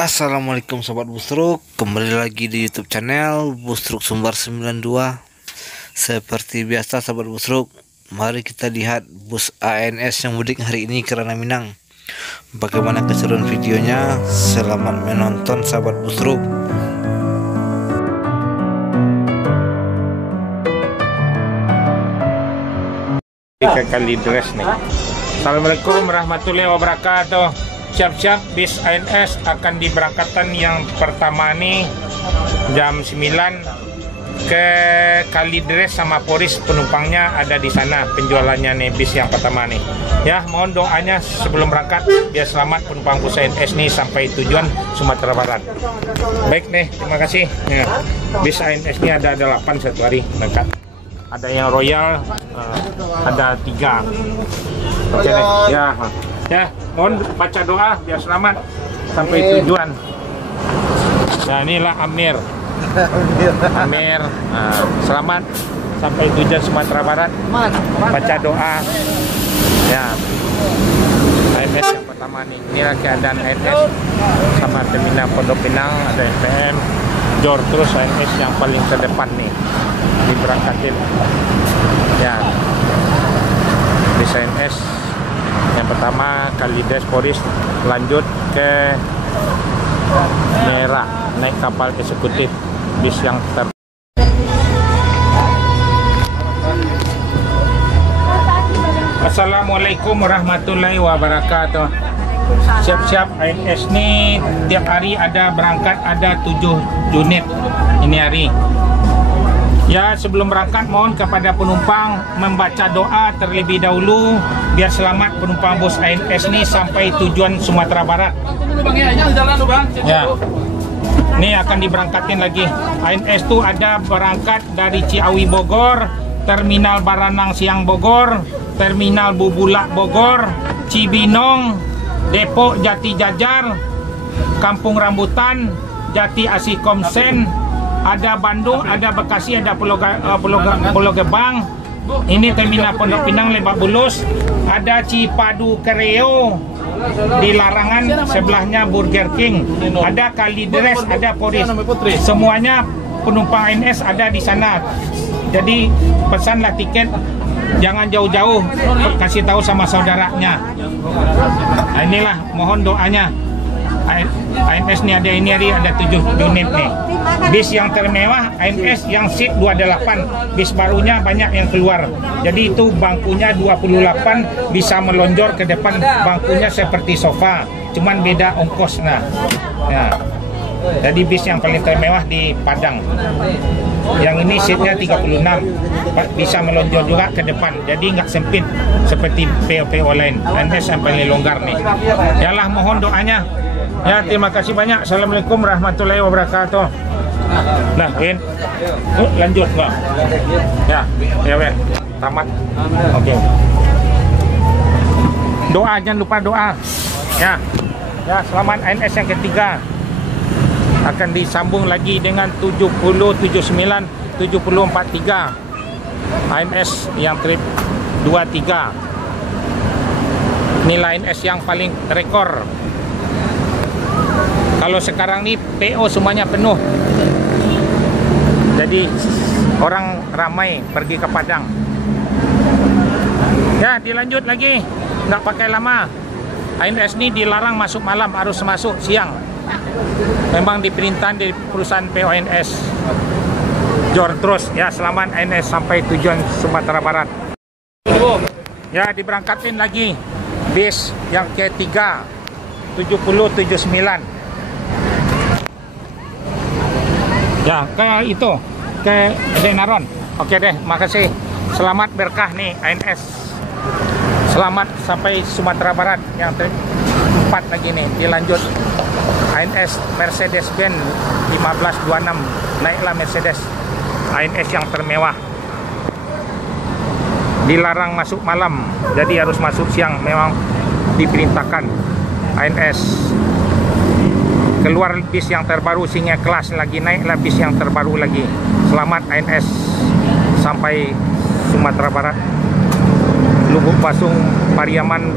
Assalamualaikum Sobat Busruk, kembali lagi di YouTube channel Busruk Sumbar 92. Seperti biasa Sobat Busruk, mari kita lihat bus ANS yang mudik hari ini ke Ranah Minang. Bagaimana keseruan videonya? Selamat menonton Sobat Busruk. Ke Kalideres nih. Assalamualaikum warahmatullahi wabarakatuh. Siap-siap bis ANS akan diberangkatkan yang pertama nih jam 9 ke Kalideres sama Poris, penumpangnya ada di sana penjualannya nih bis yang pertama nih. Ya, mohon doanya sebelum berangkat biar selamat penumpang bus ANS nih sampai tujuan Sumatera Barat. Baik nih, terima kasih. Ya, bis ANS ini ada 8 satu hari berangkat. Ada yang royal, ada 3. Oke deh, ya, mohon baca doa biar selamat sampai tujuan. Nah, inilah Amir, selamat sampai tujuan Sumatera Barat. Baca doa. Ya, ANS yang pertama nih. Inilah keadaan ANS sama terminal Pondok Pinang, ada SPM. Jor terus ANS yang paling terdepan nih diberangkatin. Ya, bis ANS yang pertama Kalideres Poris, lanjut ke Merah naik kapal eksekutif bis yang Assalamualaikum warahmatullahi wabarakatuh. Siap-siap ANS nih tiap hari ada berangkat, ada 7 unit ini hari. Ya, sebelum berangkat mohon kepada penumpang membaca doa terlebih dahulu biar selamat penumpang bus ANS ini sampai tujuan Sumatera Barat. Ya, ini akan diberangkatin lagi. ANS itu ada berangkat dari Ciawi Bogor, Terminal Baranang Siang Bogor, Terminal Bubulak Bogor, Cibinong, Depok Jati Jajar, Kampung Rambutan, Jati Asih Komsen, ada Bandung, ada Bekasi, ada Pulau Gebang. Ini terminal Pondok Pinang Lebak Bulus, ada Cipadu Kereo di Larangan, sebelahnya Burger King, ada Kalideres, ada Poris. Semuanya penumpang ANS ada di sana. Jadi pesanlah tiket, jangan jauh-jauh, kasih tahu sama saudaranya. Nah, inilah mohon doanya. ANS ini ada ini hari ada 7 unit nih. Bis yang termewah ANS yang seat 28, bis barunya banyak yang keluar. Jadi itu bangkunya 28, bisa melonjor ke depan, bangkunya seperti sofa, cuman beda ongkosnya. Ya. Jadi bis yang paling termewah di Padang. Yang ini seatnya 36, bisa melonjor juga ke depan, jadi nggak sempit seperti PO-PO lain. ANS yang paling longgar nih. Yalah, mohon doanya. Ya, terima kasih banyak. Assalamualaikum warahmatullahi wabarakatuh. Nah, lanjut nggak? Ya, tamat. Oke. Doa, jangan lupa doa. Ya, selamat ANS yang ketiga. Akan disambung lagi dengan 70, 79, 70, 43. ANS yang trip 23. Nilai ANS yang paling rekor. Kalau sekarang nih PO semuanya penuh, jadi orang ramai pergi ke Padang. Ya, dilanjut lagi, nggak pakai lama. ANS ini dilarang masuk malam, harus masuk siang. Memang diperintah dari perusahaan PO ANS. Jor terus, ya, selamat ANS sampai tujuan Sumatera Barat. Ya, diberangkatin lagi bis yang ketiga 70, 79. Ya, ke Denaron. Oke deh, makasih. Selamat berkah nih ANS. Selamat sampai Sumatera Barat yang 4 lagi nih. Dilanjut ANS Mercedes-Benz 1526. Naiklah Mercedes. ANS yang termewah. Dilarang masuk malam, jadi harus masuk siang. Memang diperintahkan ANS. Keluar bis yang terbaru, singa kelas lagi, naiklah bis yang terbaru lagi. Selamat ANS sampai Sumatera Barat. Lubuk Basung, Pariaman,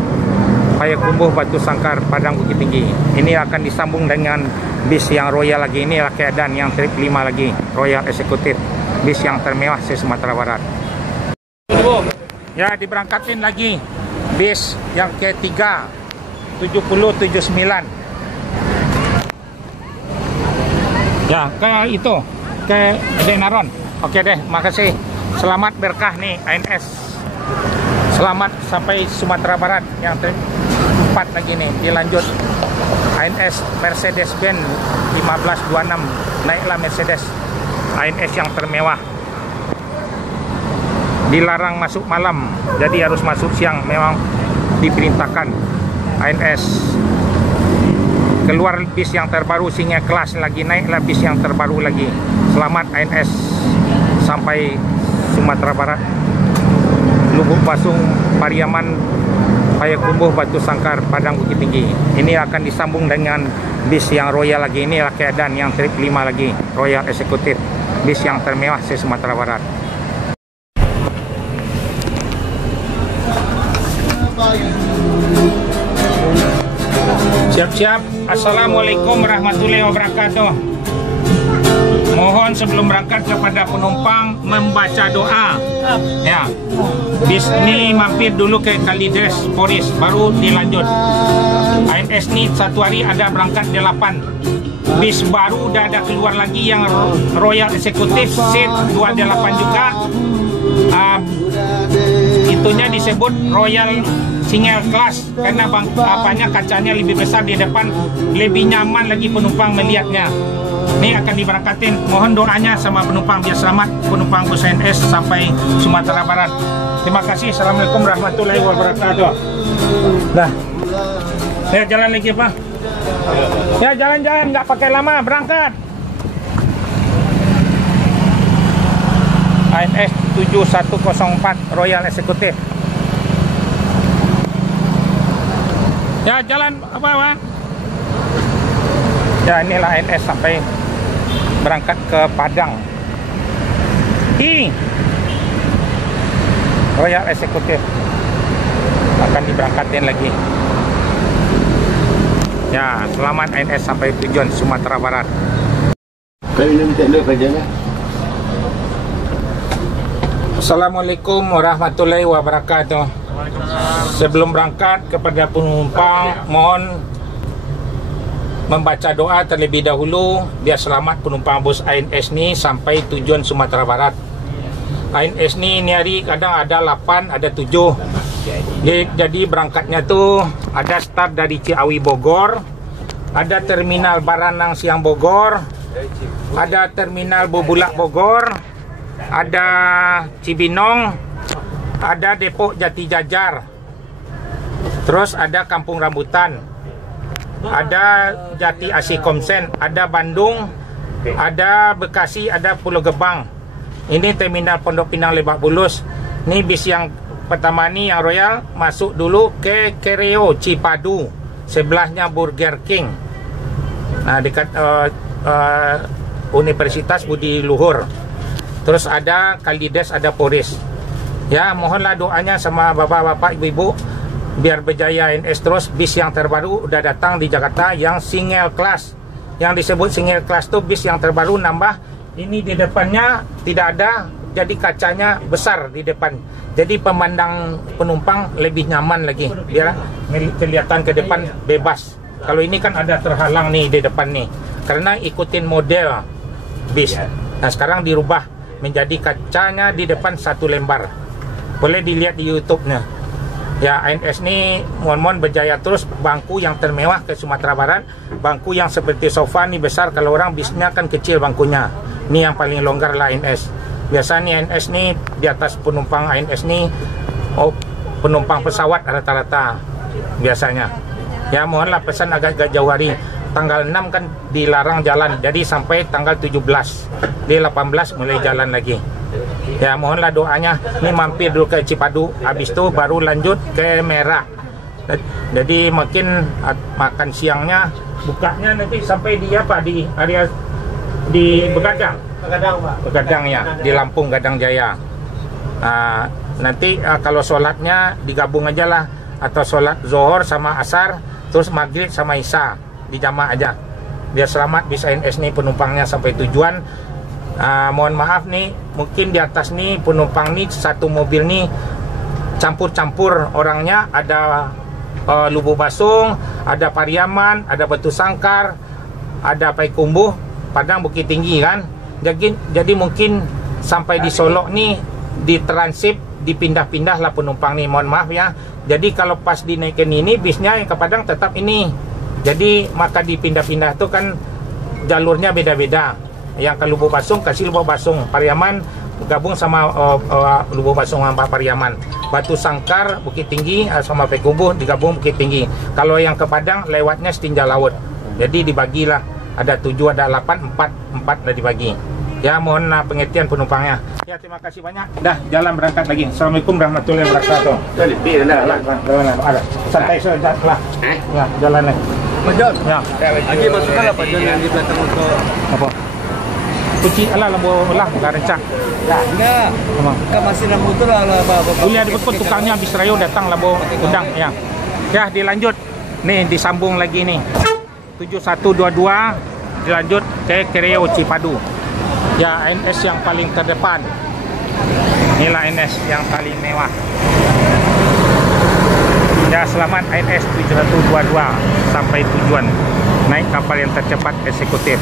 Payakumbuh Batu Sangkar Padang Bukit Tinggi. Ini akan disambung dengan bis yang royal lagi. Ini keadaan yang trip 5 lagi, Royal Executive, bis yang termewah se Sumatera Barat. Ya, diberangkatin lagi bis yang ketiga 7079. Ya, ke itu, ke Denaron. Oke deh, makasih. Selamat berkah nih ANS. Selamat sampai Sumatera Barat yang 4 lagi nih. Dilanjut ANS Mercedes-Benz 1526. Naiklah Mercedes. ANS yang termewah. Dilarang masuk malam, jadi harus masuk siang. Memang diperintahkan. ANS keluar bis yang terbaru, single kelas lagi, naiklah bis yang terbaru lagi. Selamat ANS sampai Sumatera Barat. Lubuk Basung, Pariaman, Payakumbuh Batu Sangkar Padang Bukit Tinggi. Ini akan disambung dengan bis yang royal lagi. Ini keadaan yang trip 5 lagi, Royal Executive, bis yang termewah se Sumatera Barat. Siap-siap. Assalamualaikum warahmatullahi wabarakatuh. Mohon sebelum berangkat kepada penumpang membaca doa. Ya, bis ini mampir dulu ke Kalides Polis, baru dilanjut. ANS ini satu hari ada berangkat 8. Bis baru udah ada keluar lagi yang Royal Executive seat 28 juga. Itunya disebut Royal Single Class karena apanya kacanya lebih besar di depan, lebih nyaman lagi penumpang melihatnya. Ini akan diberangkatin. Mohon doanya sama penumpang biar selamat, penumpang bus ANS sampai Sumatera Barat. Terima kasih. Assalamualaikum warahmatullahi wabarakatuh. Dah. Ya, jalan lagi Pak. Ya, jalan-jalan nggak pakai lama, berangkat. ANS 7104 Royal Executive. Ya, jalan apa Pak? Ya, inilah ANS sampai berangkat ke Padang. Royal Executive akan diberangkatin lagi. Ya, selamat ANS sampai tujuan Sumatera Barat. Assalamualaikum warahmatullahi wabarakatuh. Sebelum berangkat kepada penumpang, mohon membaca doa terlebih dahulu biar selamat penumpang bus ANS ni sampai tujuan Sumatera Barat. ANS ni hari kadang ada 8, ada 7. Jadi berangkatnya tuh ada start dari Ciawi Bogor, ada terminal Baranang Siang Bogor, ada terminal Bubulak Bogor, ada Cibinong, ada Depok Jati Jajar, terus ada Kampung Rambutan, ada Jati Asih Komsen, ada Bandung, ada Bekasi, ada Pulau Gebang. Ini terminal Pondok Pinang Lebak Bulus. Ini bis yang pertama nih yang royal masuk dulu ke Kereo Cipadu, sebelahnya Burger King. Nah, dekat Universitas Budi Luhur. Terus ada Kalides, ada Polis. Ya, mohonlah doanya sama bapak-bapak, ibu-ibu biar berjaya ANS terus. Bis yang terbaru udah datang di Jakarta yang single class. Yang disebut single class tuh bis yang terbaru nambah. Ini di depannya tidak ada, jadi kacanya besar di depan. Jadi pemandang penumpang lebih nyaman lagi, biar kelihatan ke depan bebas. Kalau ini kan ada terhalang nih di depan nih, karena ikutin model bis. Nah, sekarang dirubah menjadi kacanya di depan 1 lembar. Boleh dilihat di YouTube-nya. Ya, ANS ini mohon berjaya terus. Bangku yang termewah ke Sumatera Barat, bangku yang seperti sofa nih besar. Kalau orang bisnya kan kecil bangkunya. Ini yang paling longgar lah ANS. Biasanya ANS nih di atas penumpang ANS nih penumpang pesawat rata-rata biasanya. Ya, mohonlah pesan agak jauh hari. Tanggal 6 kan dilarang jalan, jadi sampai tanggal 17. Di 18 mulai jalan lagi. Ya, mohonlah doanya. Ini mampir dulu ke Cipadu, habis itu baru lanjut ke Merak. Jadi mungkin makan siangnya, bukanya nanti sampai di apa, di area di Begadang. Pak. Begadang ya, di Lampung Gadang Jaya. Nanti kalau sholatnya digabung aja lah atau sholat zuhur sama asar, terus maghrib sama isya dijamak aja. Biar selamat bis ANS nih penumpangnya sampai tujuan. Mohon maaf nih, mungkin di atas nih penumpang nih satu mobil nih campur-campur orangnya, ada Lubuk Basung, ada Pariaman, ada Batu Sangkar, ada Payakumbuh, Padang, Bukit Tinggi kan. Jadi mungkin sampai di Solok nih di transit dipindah-pindah lah penumpang nih, mohon maaf ya. Jadi kalau pas dinaikin ini bisnya yang ke Padang tetap ini. Jadi maka dipindah-pindah itu kan jalurnya beda-beda. Yang ke Lubuk Basung kasih Lubuk Basung, Pariaman gabung sama Lubuk Basung sama Pariaman. Batu Sangkar, Bukit Tinggi sama Payakumbuh digabung Bukit Tinggi. Kalau yang ke Padang lewatnya Setinja Laut. Jadi dibagilah, ada 7, ada 8, 4 dah dibagi. Ya, mohon pengertian penumpangnya. Ya, terima kasih banyak. Dah, jalan berangkat lagi. Assalamualaikum warahmatullahi wabarakatuh. Santai saja lah. Ya, jalan lagi. Major. Ya. Lagi masukkan apa yang di belakang untuk Apa? Kunci ala lambo lah, rencak. lah enggak. Enggak masih lampu tu lah apa. Boleh ada bekut tukangnya habis rayo datang lambo undang ya. Ya, dilanjut. Nih disambung lagi nih. 7122 dilanjut ke Kereo Cipadu. Ya, ANS yang paling terdepan. Inilah ANS yang paling mewah. Ya, selamat ANS 7122 sampai tujuan. Naik kapal yang tercepat eksekutif.